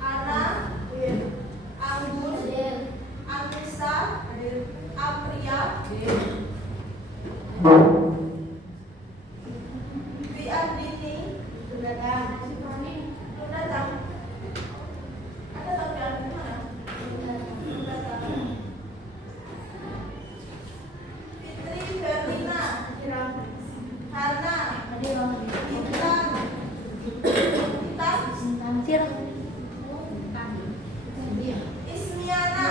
Ana, Anggun, Anissa, Apria, Dwi Andini, datang. Ada tapi Andini mana? Datang. Fitri Berlina, Hana, Ismiana,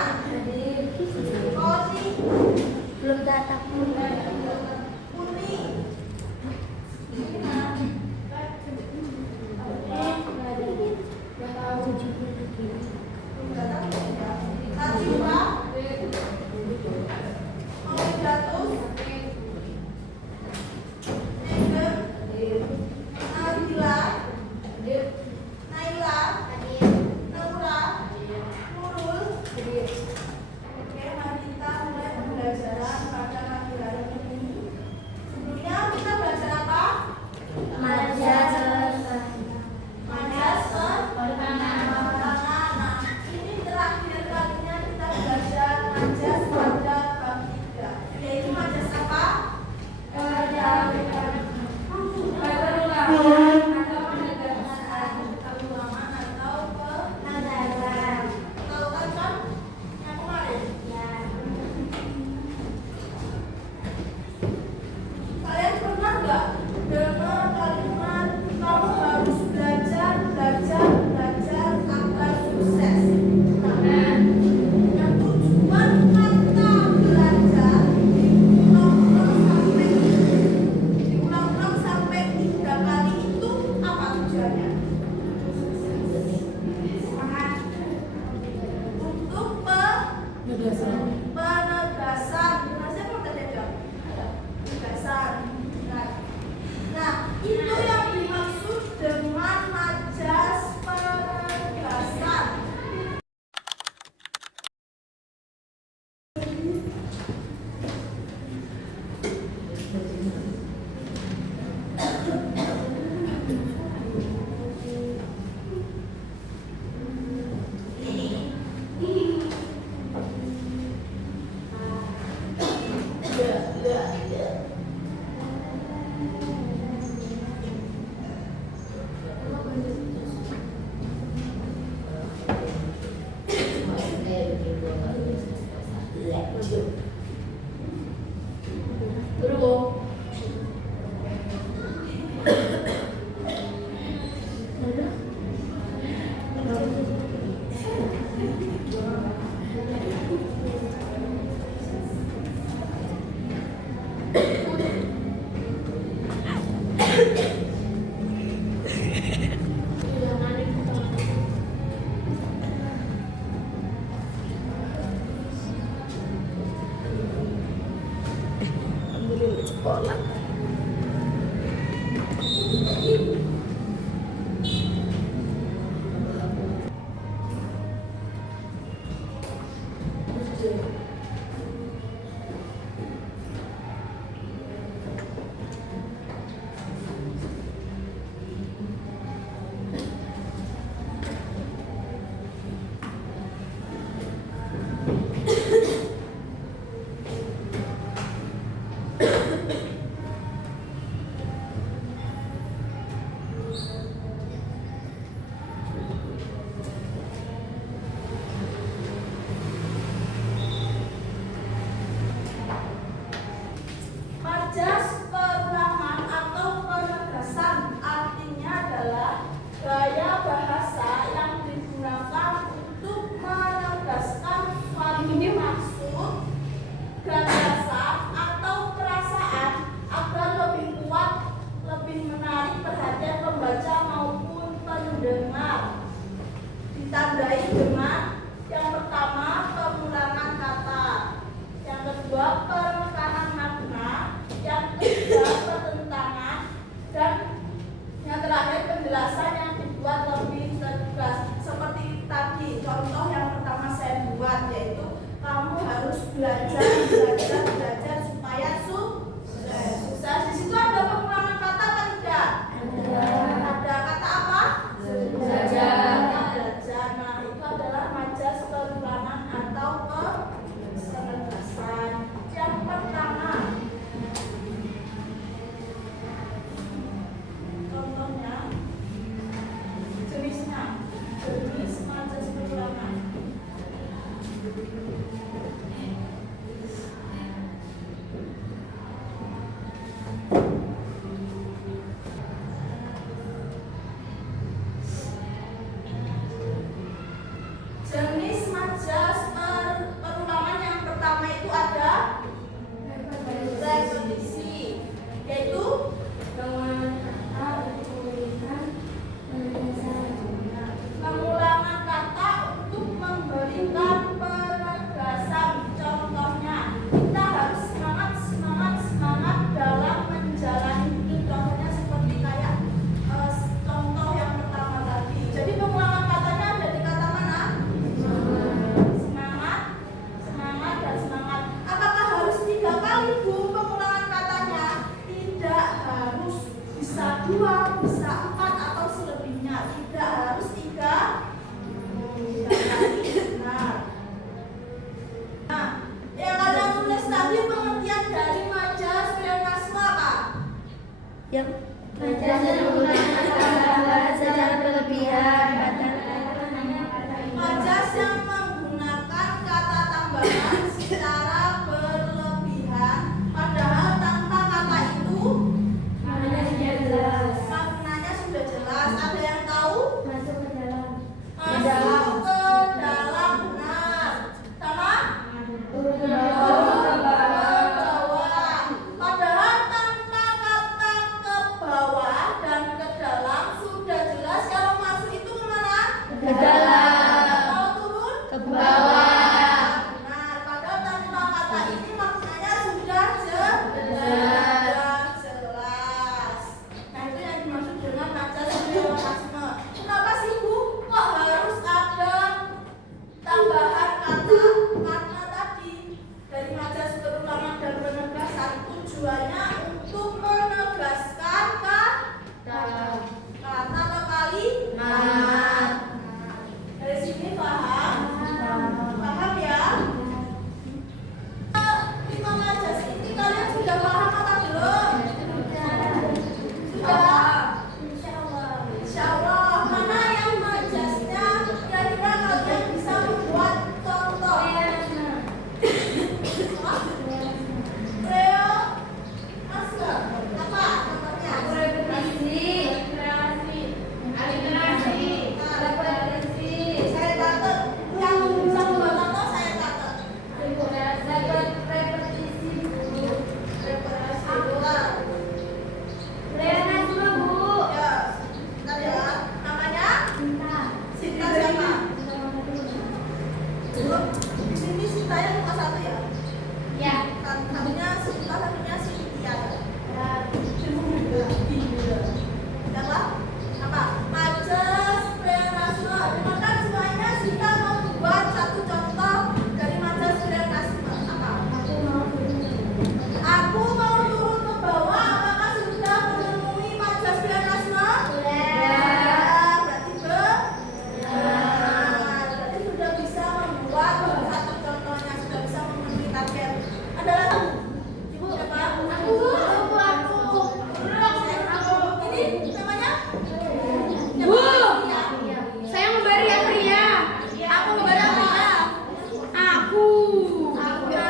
Kodi, Belum datang. Uni, Najwa, Omidatus, Negem, Nabila, Naila, Naura, Nurul. Oke, mari kita mulai pembelajaran pada pagi hari ini. Sebelumnya kita belajar apa? Majas perkanan. Nah, ini terakhir kalinya kita belajar majas pada bab 3. Yaitu majas apa? Perulangan atau penadaran. Tahu kan Con? Yang kemarin? Kalian pernah nggak dengar kalimat kamu harus belajar agar sukses? Nah, yang tujuan kata belajar diulang-ulang sampai 3 kali itu apa tujuannya? Untuk penegasan. Siapa tadi jawab? Penegasan. Nah, itu yang dimaksud dengan majas penegasan. Sekolah. Majas perulangan atau penegasan artinya adalah gaya bahasa yang digunakan untuk menegaskan suatu maksud, gagasan atau perasaan agar lebih kuat, lebih menarik perhatian pembaca maupun pendengar. Ditandai dengan yang pertama pengulangan kata, yang kedua penekanan makna, yang ketiga yang menggunakan kata secara berlebihan Majas yang menggunakan kata tambahan secara berlebihan padahal tanpa kata itu maknanya sudah jelas. Ada yang tahu? masuk ke dalam Masuk ke dalam, benar. Sama? Ke bawah. Padahal tanpa kata ke bawah dan ke dalam sudah jelas kalau masuk itu kemana? ke dalam Kalau turun? ke bawah. Benar. Padahal tanpa kata ini maknanya sudah jelas. Nah itu yang dimaksud dengan majas pleonasme. Kenapa sih Bu? Kok harus ada tambahan kata karena tadi dari majas perulangan dan penegasan tujuannya untuk menegaskan kata atau kalimat. Dari sini paham? Paham ya? 5 majas ini kalian sudah paham atau belum? Sudah? Insya Allah. Mana yang majasnya kira-kira kalian bisa membuat contoh? Leo, Asga, apa contohnya? Saya catat. Yang bisa membuat contoh saya catat. Repetisi. Ya, bentar ya. Namanya? Sinta siapa? Di sini Sinta yang cuma satu ya? Satunya Sinta, satunya Cynthia ya? Siapa? Apa? Majas pleonasme. Dimakan semuanya. Sinta mau buat satu contoh dari majas pleonasme. Apa? Aku mau turun ke bawah. Apakah sudah menemui majas pleonasme? Berarti berarti sudah bisa membuat satu contohnya, sudah bisa memenuhi target. Ada lagi? Ibu siapa? Aku. Ini namanya? Bu, Siapa? saya memberi yang pria. Aku ngebara apa? Aku. Apa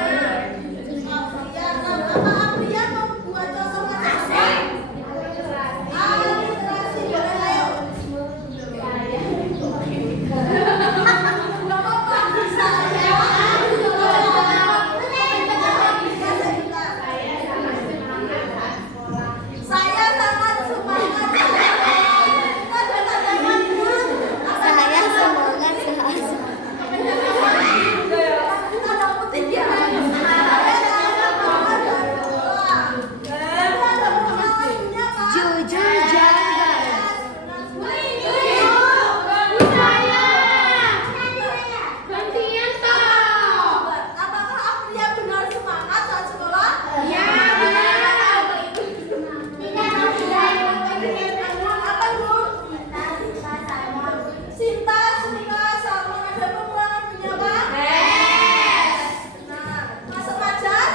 Aprian membuat contoh majas? Aliterasi. Boleh ayo. Gak apa-apa. Bisa ya. Saya sangat semangat. Ada tandanya pun. Saya semangat sehas. Ada putih ya. Saya sangat semangat. Ada pengalamannya Pak. Jujur jangan. Gantian toh. Apakah Apria benar semangat saat sekolah? Ya, Apa Bu? Sinta, Sunika, Salman, ada pengulangan punya apa? Benar. Masuk majas?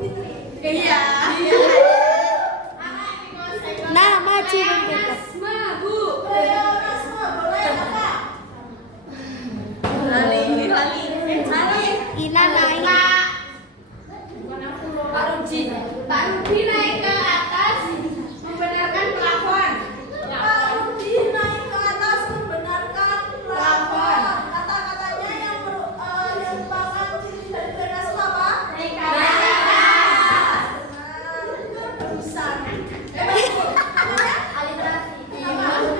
Fitri. Iya. Nama Cibintu. Bu. Pleonasme, boleh apa? Ina naik. Pak Rudi naik ke atas membenarkan pelafon. Pak Rudi naik ke atas membenarkan plafon. Kata-katanya yang merupakan ciri dari pleonasme apa? Naik ke Benar. Barusan. Bu. Namanya?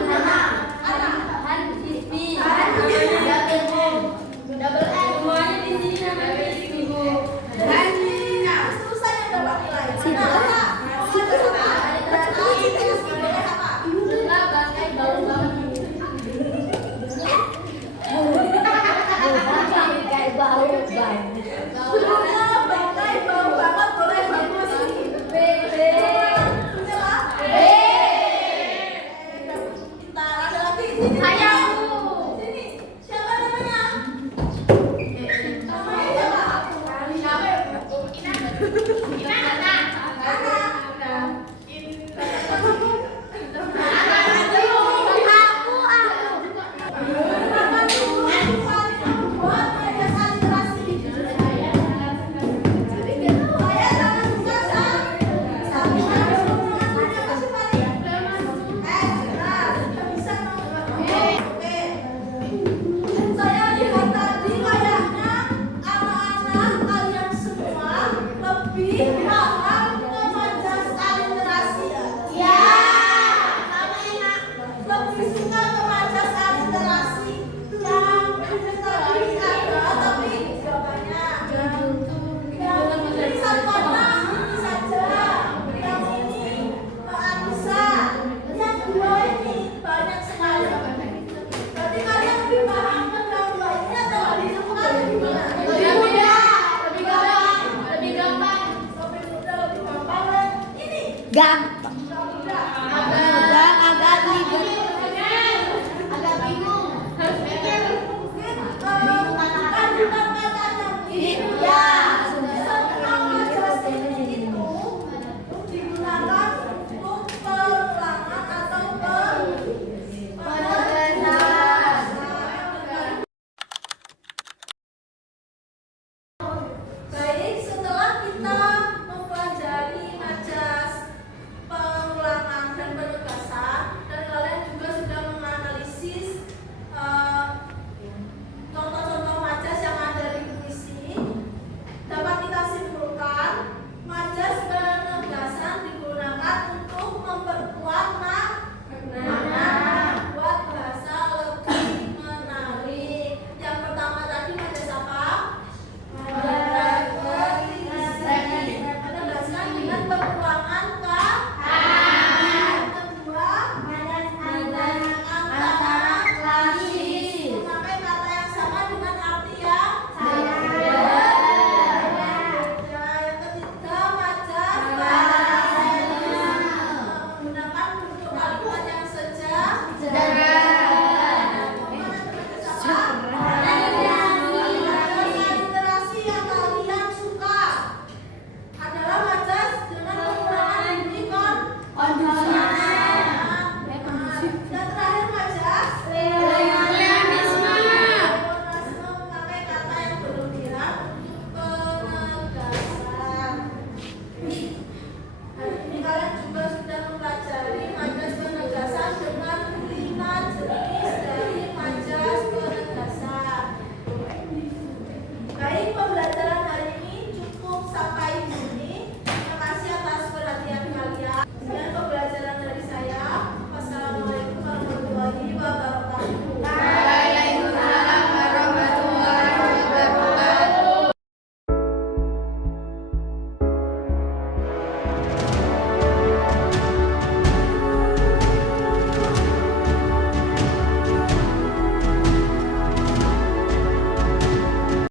Nama? Ana. Double N. Semuanya di sini namanya Bu. Nah, susah yang dapat nilai. Nah, apa? Majas apa? Aliterasi. Boleh apa? Bunga bangkai bau banget. Kayak bau ban. Bunga bangkai bau banget, boleh bagus. Punya apa? Pintar. Ada lagi di sini. Saya. Sini. Siapa namanya? Namanya siapa? Siapa ya? Ina. Ina. Ana. lebih paham kemajas aliterasi? Ya. Sama enak. Lebih suka kemajas aliterasi. Yang tadi ada tapi jawabannya. Yang satuannya ini saja. Yang ini Mbak Anissa. Yang dua ini banyak sekali. Berarti kalian lebih paham tentang dua ini atau lebih suka lebih gimana? Lebih mudah, lebih gampang, lebih gampang. Lebih mudah, lebih gampang. Dan ini Gampang.